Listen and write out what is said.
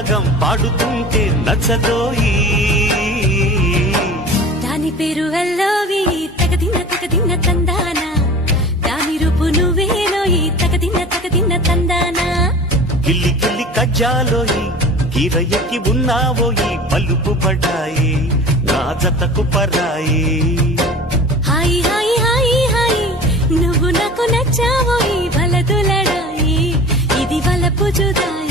రాగం పాడుతుంటే నచ్చదోయి. దాని పేరు అల్లోవి తగదిన్న తందానా, దాని రూపు నువ్వేలోయి తగదిన్న తందానా. గిల్లి గిల్లి కజ్జాలోయి కీర ఎక్కి ఉన్నావోయి, పలుపు పడ్డాయి నా జతకు పరాయి. హాయి హాయి హాయి హాయి నువ్వు నాకు నచ్చావోయి, వలదులడాయి ఇది వలపు జుదాయి.